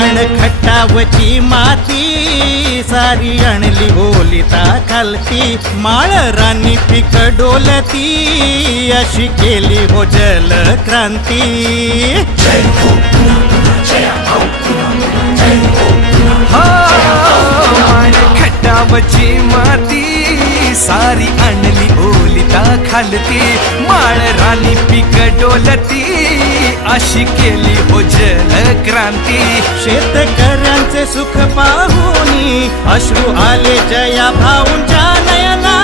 माण खटावची माती सारी आणली ओलिता खालती माळ रानी पीक डोलती अशी केली हो जल क्रांती माण खटावची माती सारी आणली ओलिता खालती माळ रानी पीक डोलती अशी केली हो जल क्रांती शेतकऱ्यांचे सुख पाहुनी अश्रू आले जया भाऊंच्या नयना